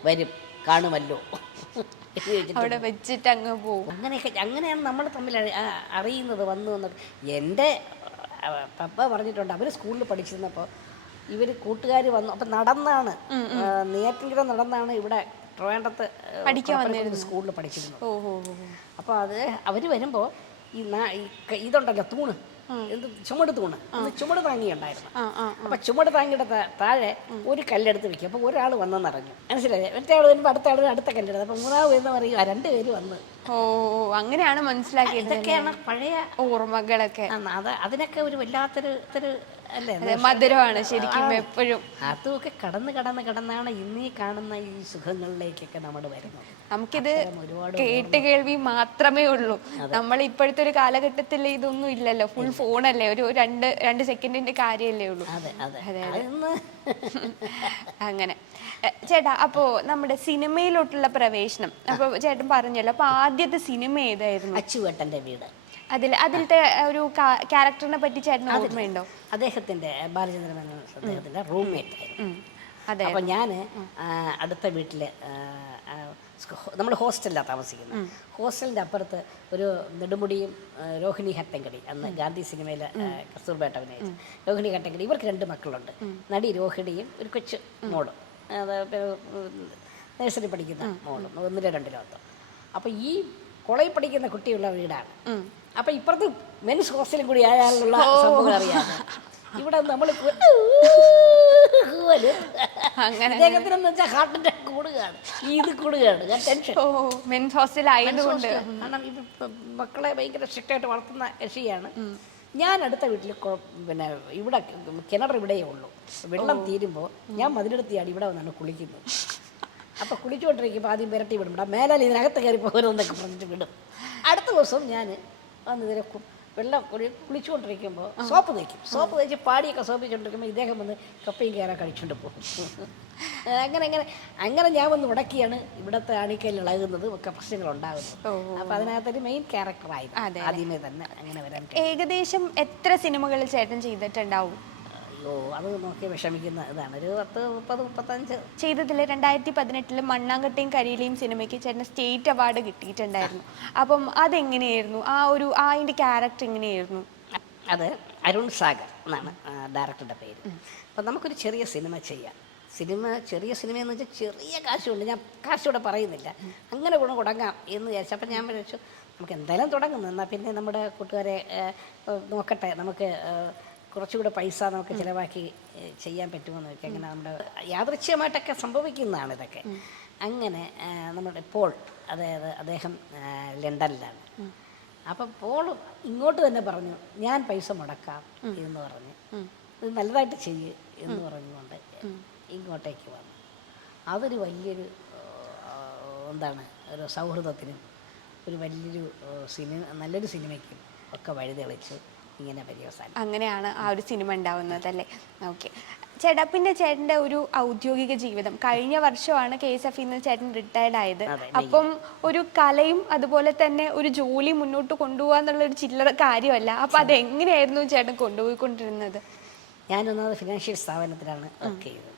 വരും, കാണുമല്ലോ അവിടെ വെച്ചിട്ട് അങ്ങ് പോകും. അങ്ങനെയാണ് നമ്മൾ തമ്മിൽ അറിയുന്നത്. വന്നു എന്നൊക്കെ എൻ്റെ പപ്പ പറഞ്ഞിട്ടുണ്ട്. അവർ സ്കൂളിൽ പഠിച്ചിരുന്നപ്പോൾ ഇവർ കൂട്ടുകാർ വന്നു. അപ്പം നടന്നാണ്, നേരത്തെ നടന്നാണ് ഇവിടെ ട്രിവാൻഡ്രത്ത് സ്കൂളിൽ പഠിച്ചിരുന്നു. അപ്പോൾ അവർ വരുമ്പോൾ ഇതുണ്ടല്ലോ തൂണ്, ചുമട് തൂണ്, ചുമട് താങ്ങി ഉണ്ടായിരുന്നു. അപ്പൊ ചുമട് താങ്ങിയുടെ താഴെ ഒരു കല്ലെടുത്ത് വെക്കും. അപ്പൊ ഒരാൾ വന്നെന്നറിഞ്ഞു, മനസ്സിലായി. മറ്റേ ആൾ വരുമ്പോൾ അടുത്ത ആൾ അടുത്ത കല്ലെടുത്ത്. അപ്പൊ മൂന്നാമത് എന്ന് പറയും, 2 പേര് വന്ന്. അങ്ങനെയാണ് മനസ്സിലാക്കിയത്. ഇതൊക്കെയാണ് പഴയ ഓർമ്മകളൊക്കെ. അതിനൊക്കെ ഒരു വല്ലാത്തൊരു അല്ലേ, മധുരമാണ് ശരിക്കും എപ്പോഴും. അതുമൊക്കെ കടന്നാണ് ഇന്നീ കാണുന്ന ഈ സുഖങ്ങളിലേക്കൊക്കെ നമ്മൾ വരുന്നത്. നമുക്കിത് കേട്ട് കേൾവി മാത്രമേ ഉള്ളൂ. നമ്മൾ ഇപ്പോഴത്തെ ഒരു കാലഘട്ടത്തിൽ ഇതൊന്നും ഇല്ലല്ലോ. ഫുൾ ഫോണല്ലേ, ഒരു 2 സെക്കൻഡിന്റെ കാര്യമല്ലേ ഉള്ളൂ. അങ്ങനെ ചേട്ടാ, അപ്പോ നമ്മുടെ സിനിമയിലോട്ടുള്ള പ്രവേശനം, അപ്പൊ ചേട്ടൻ പറഞ്ഞല്ലോ, അപ്പൊ ആദ്യത്തെ സിനിമ ഏതായിരുന്നു? അച്ചുവേട്ടന്റെ വീട്. അതിലത്തെ ഒരു ക്യാരക്ടറിനെ പറ്റി ചേട്ടന് ഓർമ്മയുണ്ടോ? അദ്ദേഹത്തിന്റെ ബാലചന്ദ്രൻ അദ്ദേഹത്തിന്റെ റൂംമേറ്റ് ആയിരുന്നു. അപ്പൊ ഞാൻ അടുത്ത വീട്ടില് നമ്മൾ ഹോസ്റ്റലിലാണ് താമസിക്കുന്നത്. ഹോസ്റ്റലിൻ്റെ അപ്പുറത്ത് ഒരു നെടുമുടിയും രോഹിണി ഹട്ടങ്കടി, അന്ന് ഗാന്ധി സിനിമയിൽ കസ്തൂർബേട്ട അഭിനയിച്ചു രോഹിണി ഹട്ടങ്കടി. ഇവർക്ക് 2 മക്കളുണ്ട്, നടി രോഹിണിയും ഒരു കൊച്ചു മോളും, നഴ്സറി പഠിക്കുന്ന മോളും, 1-2 എന്തോ. അപ്പോൾ ഈ കോളേജിൽ പഠിക്കുന്ന കുട്ടിയുള്ള വീടാണ്. അപ്പം ഇപ്പുറത്ത് മെൻസ് ഹോസ്റ്റലും കൂടി ആയാലുള്ള സംഭവം അറിയാം. ഇവിടെ നമ്മൾ അദ്ദേഹത്തിനെന്ന് വെച്ചാൽ ഹാർട്ട് അറ്റാക്ക് കൂടുകയാണ്, കൂടുകയാണ്. ഞാൻ ടെൻഷൻ. കാരണം ഇത് മക്കളെ ഭയങ്കര സ്ട്രിക്റ്റായിട്ട് വളർത്തുന്ന യക്ഷിയാണ്. ഞാൻ അടുത്ത വീട്ടിൽ പിന്നെ ഇവിടെ കിണർ ഇവിടെയേ ഉള്ളൂ. വെള്ളം തീരുമ്പോൾ ഞാൻ മതിലെടുത്തിയാണ് ഇവിടെ വന്നാണ് കുളിക്കുന്നത്. അപ്പോൾ കുളിച്ചുകൊണ്ടിരിക്കുമ്പോൾ ആദ്യം വിരട്ടി വിടും, മേലാൽ ഇതിനകത്ത് കയറി പോകരുമെന്നൊക്കെ പറഞ്ഞിട്ട് വിടും. അടുത്ത ദിവസം ഞാൻ വന്ന് ഇതിനെ വെള്ളം കുളിച്ചുകൊണ്ടിരിക്കുമ്പോൾ സോപ്പ് തേച്ച് പാടിയൊക്കെ സോപ്പിച്ചുകൊണ്ടിരിക്കുമ്പോൾ ഇദ്ദേഹം വന്ന് കപ്പയും കയറാൻ കഴിച്ചുകൊണ്ട് പോകും. അങ്ങനെ ഞാൻ വന്ന് മുടക്കിയാണ് ഇവിടുത്തെ അണിക്കയിൽ ഇളകുന്നത്, ഒക്കെ പ്രശ്നങ്ങളുണ്ടാകുന്നത്. അപ്പോൾ അതിനകത്തൊരു മെയിൻ ക്യാരക്ടറായിരുന്നു ആദ്യമേ തന്നെ അങ്ങനെ വരാൻ. ഏകദേശം എത്ര സിനിമകളിൽ ചേട്ടൻ ചെയ്തിട്ടുണ്ടാവും? അത് നോക്കി വിഷമിക്കുന്ന ഇതാണ്. ഒരു 10-30-35 ചെയ്തതിൽ 2018 മണ്ണാങ്കട്ടയും കരിയിലെയും സിനിമയ്ക്ക് ചേട്ടന് സ്റ്റേറ്റ് അവാർഡ് കിട്ടിയിട്ടുണ്ടായിരുന്നു. അപ്പം അതെങ്ങനെയായിരുന്നു? അതിൻ്റെ ക്യാരക്ടർ എങ്ങനെയായിരുന്നു? അത് അരുൺ സാഗർ എന്നാണ് ഡയറക്ടറുടെ പേര്. അപ്പം നമുക്കൊരു ചെറിയ സിനിമ ചെയ്യാം. ചെറിയ സിനിമയെന്ന് വെച്ചാൽ ചെറിയ കാശുണ്ട്, ഞാൻ കാശൂടെ പറയുന്നില്ല, അങ്ങനെ തുടങ്ങാം എന്ന് വിചാരിച്ചു. അപ്പം ഞാൻ വിചാരിച്ചു നമുക്ക് എന്തായാലും തുടങ്ങുന്നു, എന്നാൽ പിന്നെ നമ്മുടെ കൂട്ടുകാരെ നോക്കട്ടെ, നമുക്ക് കുറച്ചുകൂടെ പൈസ നമുക്ക് ചിലവാക്കി ചെയ്യാൻ പറ്റുമെന്നൊക്കെ അങ്ങനെ നമ്മുടെ യാദൃച്ഛികമായിട്ടൊക്കെ സംഭവിക്കുന്നതാണ് ഇതൊക്കെ. അങ്ങനെ നമ്മുടെ പോൾ, അതായത് അദ്ദേഹം ലണ്ടനിലാണ്. അപ്പം പോൾ ഇങ്ങോട്ട് തന്നെ പറഞ്ഞു ഞാൻ പൈസ മുടക്കാം എന്ന് പറഞ്ഞ്, ഇത് നല്ലതായിട്ട് ചെയ്യ് എന്ന് പറഞ്ഞുകൊണ്ട് ഇങ്ങോട്ടേക്ക് വന്നു. അതൊരു വലിയൊരു എന്താണ് ഒരു സൗഹൃദത്തിനും ഒരു വലിയൊരു നല്ലൊരു സിനിമയ്ക്കും ഒക്കെ വഴിതെളിച്ചു ഇങ്ങനെ പര്യവസാനം. അങ്ങനെയാണ് ആ ഒരു സിനിമ ഉണ്ടാവുന്നത് അല്ലേ? ഓക്കെ ചേട്ടാ, പിന്നെ ചേട്ടൻ്റെ ഒരു ഔദ്യോഗിക ജീവിതം കഴിഞ്ഞ വർഷമാണ് KSF നിന്ന് ചേട്ടൻ റിട്ടയർഡ് ആയത്. അപ്പം ഒരു കലയും അതുപോലെ തന്നെ ഒരു ജോലി മുന്നോട്ട് കൊണ്ടുപോകാന്നുള്ളൊരു ചില്ലറ കാര്യമല്ല. അപ്പം അതെങ്ങനെയായിരുന്നു ചേട്ടൻ കൊണ്ടുപോയിക്കൊണ്ടിരുന്നത്? ഞാനൊന്നാമത് ഫിനാൻഷ്യൽ സ്ഥാപനത്തിലാണ് വർക്ക് ചെയ്തത്.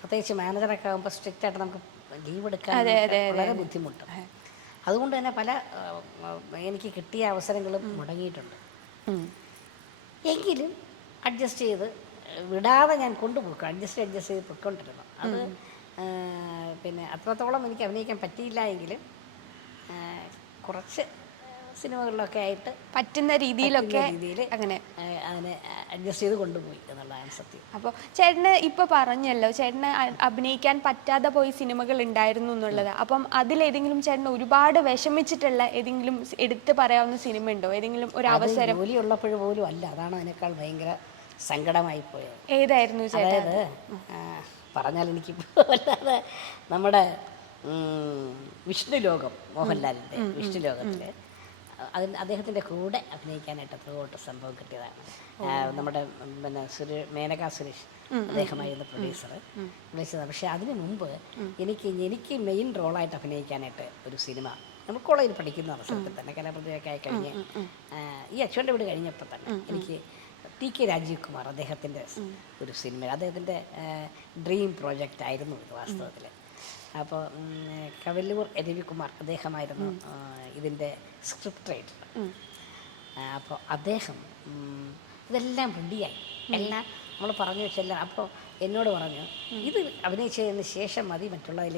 പ്രത്യേകിച്ച് മാനേജറൊക്കെ ആകുമ്പോൾ സ്ട്രിക്റ്റ് ആയിട്ട് നമുക്ക് ലീവ് എടുക്കാൻ വളരെ ബുദ്ധിമുട്ടും. അതുകൊണ്ട് തന്നെ പല എനിക്ക് കിട്ടിയ അവസരങ്ങളും മുടങ്ങിയിട്ടുണ്ട്. എങ്കിലും അഡ്ജസ്റ്റ് ചെയ്ത് വിടാതെ ഞാൻ കൊണ്ടുപോക്കും, അഡ്ജസ്റ്റ് ചെയ്ത് പൊയ്ക്കൊണ്ടിരുന്നു. അത് പിന്നെ അത്രത്തോളം എനിക്ക് അഭിനയിക്കാൻ പറ്റിയില്ല എങ്കിലും കുറച്ച് സിനിമകളിലൊക്കെ ആയിട്ട് പറ്റുന്ന രീതിയിലൊക്കെ അങ്ങനെ അതിനെ അഡ്ജസ്റ്റ് ചെയ്ത് കൊണ്ടുപോയി എന്നുള്ളതാണ് സത്യം. അപ്പോൾ ചേട്ടന് ഇപ്പോൾ പറഞ്ഞല്ലോ ചേട്ടന് അഭിനയിക്കാൻ പറ്റാതെ പോയി സിനിമകൾ ഉണ്ടായിരുന്നു എന്നുള്ളത്. അപ്പം അതിലേതെങ്കിലും ചേട്ടന് ഒരുപാട് വിഷമിച്ചിട്ടുള്ള ഏതെങ്കിലും എടുത്ത് പറയാവുന്ന സിനിമ ഉണ്ടോ? ഏതെങ്കിലും ഒരു അവസരം? ജോലി ഉള്ളപ്പോഴും പോലും അല്ല, അതാണ് അതിനേക്കാൾ ഭയങ്കര സങ്കടമായി പോയത്. ഏതായിരുന്നു ചേട്ടൻ? അതായത് പറഞ്ഞാൽ എനിക്ക് അല്ലാതെ നമ്മുടെ വിഷ്ണു ലോകം, മോഹൻലാലിൻ്റെ വിഷ്ണു ലോകത്തിൽ അദ്ദേഹത്തിൻ്റെ കൂടെ അഭിനയിക്കാനായിട്ട് എത്രയോട്ട് സംഭവം കിട്ടിയതാണ്. നമ്മുടെ പിന്നെ മേനകാ സുരേഷ് അദ്ദേഹമായിരുന്നു പ്രൊഡ്യൂസർ വിളിച്ചത്. പക്ഷേ അതിനു മുമ്പ് എനിക്ക് മെയിൻ റോളായിട്ട് അഭിനയിക്കാനായിട്ട് ഒരു സിനിമ നമ്മൾ കോളേജിൽ പഠിക്കുന്ന അവസരത്തിൽ തന്നെ കലാപ്രതിഭയൊക്കെ ആയി കഴിഞ്ഞ് ഈ അച്ഛൻ്റെ വീട് കഴിഞ്ഞപ്പോൾ തന്നെ എനിക്ക് TK രാജീവ് കുമാർ അദ്ദേഹത്തിൻ്റെ ഒരു സിനിമ, അദ്ദേഹത്തിൻ്റെ ഡ്രീം പ്രോജക്റ്റ് ആയിരുന്നു ഇത് വാസ്തവത്തിൽ. അപ്പോൾ കവല്ലൂർ രവികുമാർ അദ്ദേഹമായിരുന്നു ഇതിൻ്റെ സ്ക്രിപ്റ്റ് റൈറ്റർ. അപ്പോൾ അദ്ദേഹം ഇതെല്ലാം റെഡിയായി, എല്ലാം നമ്മൾ പറഞ്ഞു വെച്ചെല്ലാം. അപ്പോൾ എന്നോട് പറഞ്ഞു ഇത് അഭിനയിച്ചതിന് ശേഷം മതി മറ്റുള്ളതിൽ,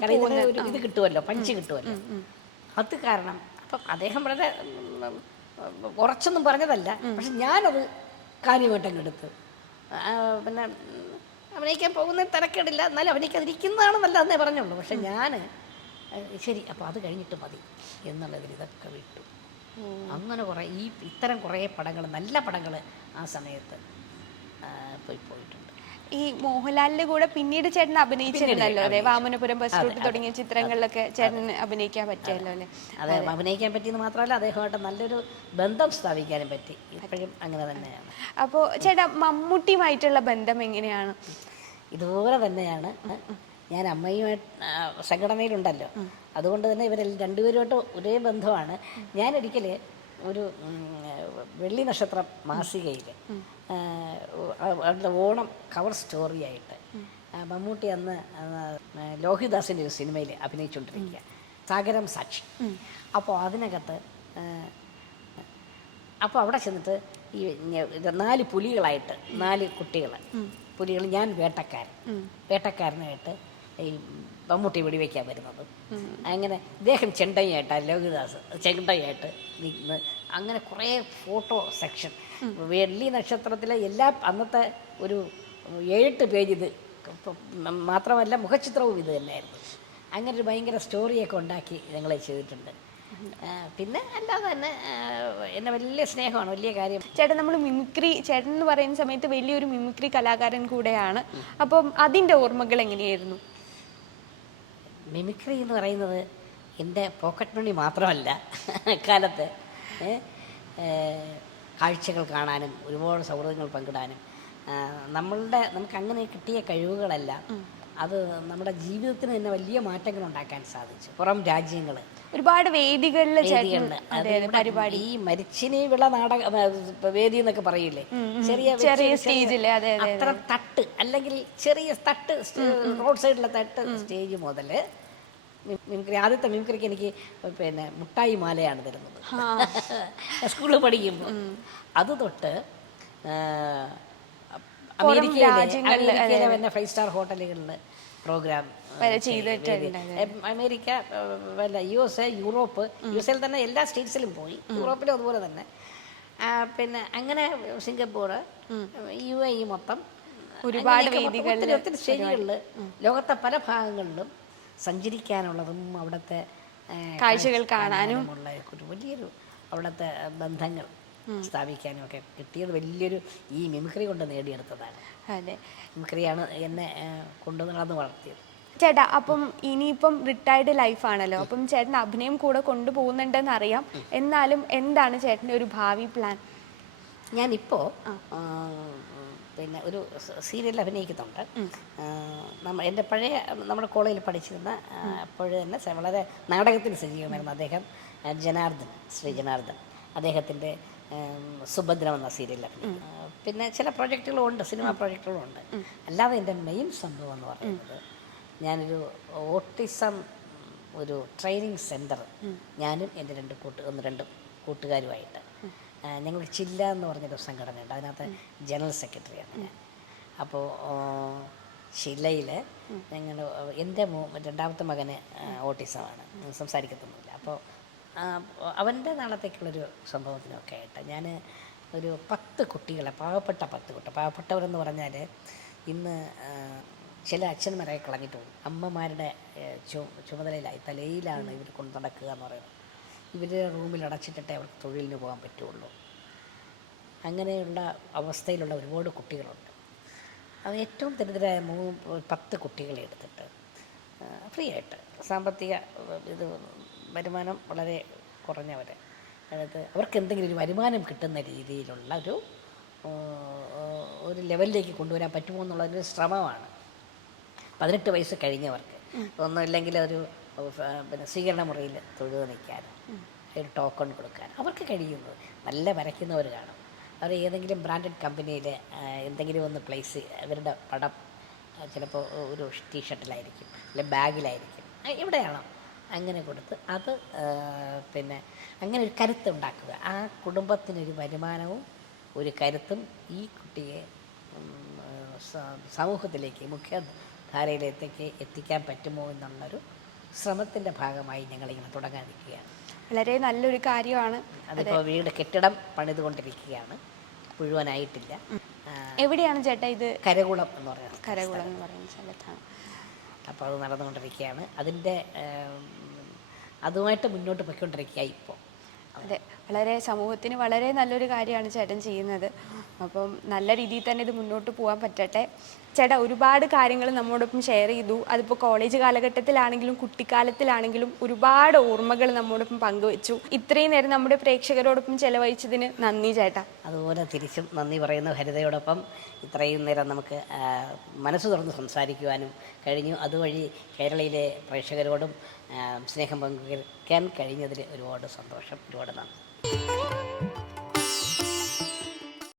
കാരണം ഇതിന് ഒരു ഇത് കിട്ടുമല്ലോ, പഞ്ച് കിട്ടുമല്ലോ. അത് കാരണം അപ്പം അദ്ദേഹം വളരെ ഉറച്ചൊന്നും പറഞ്ഞതല്ല, പക്ഷെ ഞാനത് കാര്യമായിട്ടങ്ങെടുത്ത് പിന്നെ അഭിനയിക്കാൻ പോകുന്ന തിരക്കേടില്ല, എന്നാലും അഭിനയിക്കാതിരിക്കുന്നതാണെന്നല്ല എന്നേ പറഞ്ഞുള്ളൂ. പക്ഷെ ഞാൻ ശരി അപ്പോൾ അത് കഴിഞ്ഞിട്ട് മതി എന്നുള്ളതിൽ ഇതൊക്കെ വിട്ടു. അങ്ങനെ കുറേ ഇത്തരം കുറേ പടങ്ങൾ, നല്ല പടങ്ങൾ ആ സമയത്ത് പോയിട്ടുണ്ട്. ഈ മോഹൻലാലിന്റെ കൂടെ പിന്നീട് ചേട്ടൻ അഭിനയിച്ചിട്ടുണ്ടല്ലോ അല്ലേ? വാമനപുരം, ബസ് റൂട്ട് തുടങ്ങിയ ചിത്രങ്ങളിലൊക്കെ ചേട്ടന് അഭിനയിക്കാൻ പറ്റിയല്ലോ അല്ലേ? അതെ, അഭിനയിക്കാൻ പറ്റിയെന്ന് മാത്രമല്ല അദ്ദേഹമായിട്ട് നല്ലൊരു ബന്ധം സ്ഥാപിക്കാനും പറ്റി. ഇപ്പോഴും അങ്ങനെ തന്നെയാണ്. അപ്പോൾ ചേട്ടാ മമ്മൂട്ടിയുമായിട്ടുള്ള ബന്ധം എങ്ങനെയാണ്? ഇതുപോലെ തന്നെയാണ്. ഞാൻ അമ്മയുമായിട്ട് സംഘടനയിലുണ്ടല്ലോ, അതുകൊണ്ട് തന്നെ ഇവരെല്ലാം രണ്ടുപേരുമായിട്ട് ഒരേ ബന്ധമാണ്. ഞാനൊരിക്കൽ ഒരു വെള്ളി നക്ഷത്രം മാസികയിൽ ഓണം കവർ സ്റ്റോറിയായിട്ട് മമ്മൂട്ടി അന്ന് ലോഹിദാസിൻ്റെ ഒരു സിനിമയിൽ അഭിനയിച്ചുകൊണ്ടിരിക്കുക, സാഗരം സാക്ഷി. അപ്പോൾ അതിനകത്ത് അപ്പോൾ അവിടെ ചെന്നിട്ട് ഈ 4 പുലികളായിട്ട് 4 പുലികൾ, ഞാൻ വേട്ടക്കാരനായിട്ട് ഈ മമ്മൂട്ടി വെടിവെക്കാൻ വരുന്നത്. അങ്ങനെ ഇദ്ദേഹം ചെണ്ടയായിട്ടാണ്, ലോഹിദാസ് ചെണ്ടയായിട്ട് നിൽക്കുന്നത്. അങ്ങനെ കുറേ ഫോട്ടോ സെക്ഷൻ, വെള്ളി നക്ഷത്രത്തിലെ എല്ലാ അന്നത്തെ ഒരു 7-8 പേജ് ഇത് മാത്രമല്ല മുഖചിത്രവും ഇത് തന്നെയായിരുന്നു. അങ്ങനെ ഒരു ഭയങ്കര സ്റ്റോറിയൊക്കെ ഉണ്ടാക്കി ഞങ്ങൾ ചെയ്തിട്ടുണ്ട്. പിന്നെ അല്ലാതെ തന്നെ എന്നെ വലിയ സ്നേഹമാണ്, വലിയ കാര്യം. ചേട്ടൻ നമ്മൾ ചേട്ടൻ എന്ന് പറയുന്ന സമയത്ത് വലിയൊരു മിമിക്രി കലാകാരൻ കൂടെയാണ്. അപ്പം അതിൻ്റെ ഓർമ്മകൾ എങ്ങനെയായിരുന്നു? മിമിക്രി എന്ന് പറയുന്നത് എൻ്റെ പോക്കറ്റ് മണി മാത്രമല്ല, കാലത്ത് കാഴ്ചകൾ കാണാനും ഒരുപാട് സൗഹൃദങ്ങൾ പങ്കിടാനും നമുക്ക് അങ്ങനെ കിട്ടിയ കഴിവുകളെല്ലാം അത് നമ്മുടെ ജീവിതത്തിന് തന്നെ വലിയ മാറ്റങ്ങൾ ഉണ്ടാക്കാൻ സാധിച്ചു. പുറം രാജ്യങ്ങൾ ഒരുപാട് വേദികളിൽ പരിപാടി, ഈ മരിച്ചിനി വിള നാടക വേദി എന്നൊക്കെ പറയില്ലേ, ചെറിയ സ്റ്റേജിൽ അത്ര തട്ട് അല്ലെങ്കിൽ ചെറിയ തട്ട്, റോഡ് സൈഡിലെ തട്ട് സ്റ്റേജ് മുതൽ മിമിക്രി. ആദ്യത്തെ മിമിക്രിക്ക് എനിക്ക് പിന്നെ മുട്ടായി മാലയാണ് തരുന്നത് സ്കൂളിൽ പഠിക്കുമ്പോൾ. അത് തൊട്ട് അമേരിക്കയിലെ തന്നെ 5 സ്റ്റാർ ഹോട്ടലുകളിൽ program America, USA, Europe, USA തന്നെ എല്ലാ സ്റ്റേറ്റ്സിലും പോയി, യൂറോപ്പിലും അതുപോലെ തന്നെ. പിന്നെ അങ്ങനെ സിംഗപ്പൂർ, UAE മൊത്തം ഒരുപാട് അങ്ങനെയൊക്കെ മൊത്തം വേദികളിൽ ഒത്തിരി സ്റ്റേജുകളിൽ ലോകത്തെ പല ഭാഗങ്ങളിലും സഞ്ചരിക്കാനുള്ളതും അവിടുത്തെ കാഴ്ചകൾ കാണാനും ഉള്ള ഒരു വലിയൊരു അവിടുത്തെ ബന്ധങ്ങൾ സ്ഥാപിക്കാനും ഒക്കെ കിട്ടിയത് വലിയൊരു ഈ മിമിക്രി കൊണ്ട് നേടിയെടുത്തതാണ്. അതെ, മിമിക്രിയാണ് എന്നെ കൊണ്ടു നടന്ന് വളർത്തിയത്. ചേട്ടാ അപ്പം ഇനിയിപ്പം റിട്ടയർഡ് ലൈഫാണല്ലോ, അപ്പം ചേട്ടൻ അഭിനയം കൂടെ കൊണ്ടുപോകുന്നുണ്ടെന്ന് അറിയാം. എന്നാലും എന്താണ് ചേട്ടൻ്റെ ഒരു ഭാവി പ്ലാൻ? ഞാനിപ്പോൾ പിന്നെ ഒരു സീരിയലിൽ അഭിനയിക്കുന്നുണ്ട്. എൻ്റെ പഴയ നമ്മുടെ കോളേജിൽ പഠിച്ചിരുന്ന അപ്പോഴ് തന്നെ വളരെ നാടകത്തിന് സജീവമായിരുന്നു അദ്ദേഹം, ശ്രീ ജനാർദ്ദൻ. അദ്ദേഹത്തിൻ്റെ സുഭദ്രം എന്ന സീരിയലിൽ പിന്നെ ചില പ്രോജക്റ്റുകളും ഉണ്ട്, സിനിമാ പ്രോജക്റ്റുകളും ഉണ്ട്. അല്ലാതെ എൻ്റെ മെയിൻ സംഭവം എന്ന് പറയുന്നത് ഞാനൊരു ഓട്ടിസം ഒരു ട്രെയിനിങ് സെൻറ്റർ ഞാനും എൻ്റെ രണ്ട് കൂട്ടുകാരുമായിട്ട് ഞങ്ങൾ ചില്ല എന്ന് പറഞ്ഞൊരു സംഘടനയുണ്ട്, അതിനകത്ത് ജനറൽ സെക്രട്ടറിയാണ് ഞാൻ. അപ്പോൾ ചില്ലയിൽ ഞങ്ങൾ എൻ്റെ രണ്ടാമത്തെ മകന് ഓട്ടിസമാണ്, സംസാരിക്കത്തൊന്നുമില്ല. അപ്പോൾ അവൻ്റെ നാളത്തേക്കുള്ളൊരു സംഭവത്തിനൊക്കെ ആയിട്ട് ഞാൻ ഒരു 10 കുട്ടികളെ, പാവപ്പെട്ടവരെന്ന് പറഞ്ഞാൽ ഇന്ന് ചില അച്ഛന്മാരായി കളഞ്ഞിട്ട് പോകും, അമ്മമാരുടെ ചുമതലയിലായി തലയിലാണ് ഇവർ കൊണ്ട് നടക്കുക എന്ന് പറയുന്നത്. ഇവർ റൂമിൽ അടച്ചിട്ടിട്ടേ അവർക്ക് തൊഴിലിന് പോകാൻ പറ്റുള്ളൂ. അങ്ങനെയുള്ള അവസ്ഥയിലുള്ള ഒരുപാട് കുട്ടികളുണ്ട്. അത് ഏറ്റവും ദരിദ്രരായ 10 കുട്ടികളെ എടുത്തിട്ട് ഫ്രീ ആയിട്ട് സാമ്പത്തിക വരുമാനം വളരെ കുറഞ്ഞവർ, അതായത് അവർക്ക് എന്തെങ്കിലും ഒരു വരുമാനം കിട്ടുന്ന രീതിയിലുള്ള ഒരു ലെവലിലേക്ക് കൊണ്ടുവരാൻ പറ്റുമോ എന്നുള്ളൊരു ശ്രമമാണ്. 18 വയസ്സ് കഴിഞ്ഞവർക്ക് ഒന്നുമില്ലെങ്കിൽ ഒരു പിന്നെ സ്വീകരണ മുറിയിൽ തൊഴുത് നിൽക്കാൻ, ഒരു ടോക്കൺ കൊടുക്കാൻ അവർക്ക് കഴിയുന്നത്. നല്ല വരയ്ക്കുന്നവർ കാണും, അവർ ഏതെങ്കിലും ബ്രാൻഡഡ് കമ്പനിയിൽ എന്തെങ്കിലും ഒന്ന് പ്ലേസ്, അവരുടെ പടം ചിലപ്പോൾ ഒരു ടീഷർട്ടിലായിരിക്കും, അല്ലെങ്കിൽ ബാഗിലായിരിക്കും, എവിടെയാണോ അങ്ങനെ കൊടുത്ത് അത് പിന്നെ അങ്ങനെ ഒരു കരുത്ത് ഉണ്ടാക്കുക. ആ കുടുംബത്തിനൊരു വരുമാനവും ഒരു കരുത്തും ഈ കുട്ടിയെ സമൂഹത്തിലേക്ക് മുഖ്യധാരയിലേക്ക് എത്തിക്കാൻ പറ്റുമോ എന്നുള്ളൊരു ശ്രമത്തിൻ്റെ ഭാഗമായി ഞങ്ങളിങ്ങനെ തുടങ്ങാതിരിക്കുകയാണ്. വളരെ നല്ലൊരു കാര്യമാണ്. അതിപ്പോൾ കെട്ടിടം പണിതുകൊണ്ടിരിക്കുകയാണ്, മുഴുവനായിട്ടില്ല. എവിടെയാണ് ചേട്ടാ ഇത്? കരകുളം എന്ന് പറയുന്നത്. കരകുളം എന്ന് പറയുന്ന സ്ഥലത്താണ്. അപ്പോൾ അത് നടന്നുകൊണ്ടിരിക്കുകയാണ്. അതുമായിട്ട് മുന്നോട്ട് പോയിക്കൊണ്ടിരിക്കുക ഇപ്പോൾ. അതെ, വളരെ സമൂഹത്തിന് വളരെ നല്ലൊരു കാര്യമാണ് ചേട്ടൻ ചെയ്യുന്നത്. അപ്പം നല്ല രീതിയിൽ തന്നെ ഇത് മുന്നോട്ട് പോകാൻ പറ്റട്ടെ. ചേട്ടാ ഒരുപാട് കാര്യങ്ങൾ നമ്മോടൊപ്പം ഷെയർ ചെയ്തു. അതിപ്പോൾ കോളേജ് കാലഘട്ടത്തിലാണെങ്കിലും കുട്ടിക്കാലത്തിലാണെങ്കിലും ഒരുപാട് ഓർമ്മകൾ നമ്മോടൊപ്പം പങ്കുവെച്ചു. ഇത്രയും നേരം നമ്മുടെ പ്രേക്ഷകരോടൊപ്പം ചെലവഴിച്ചതിന് നന്ദി ചേട്ടാ. അതുപോലെ തിരിച്ചും നന്ദി പറയുന്നു. ഹരിതയോടൊപ്പം ഇത്രയും നേരം നമുക്ക് മനസ്സ് തുറന്ന് സംസാരിക്കുവാനും കഴിഞ്ഞു. അതുവഴി കേരളയിലെ പ്രേക്ഷകരോടും സ്നേഹം പങ്കുവയ്ക്കാൻ കഴിഞ്ഞതിൽ ഒരുപാട് സന്തോഷം, ഒരുപാട് നന്ദി.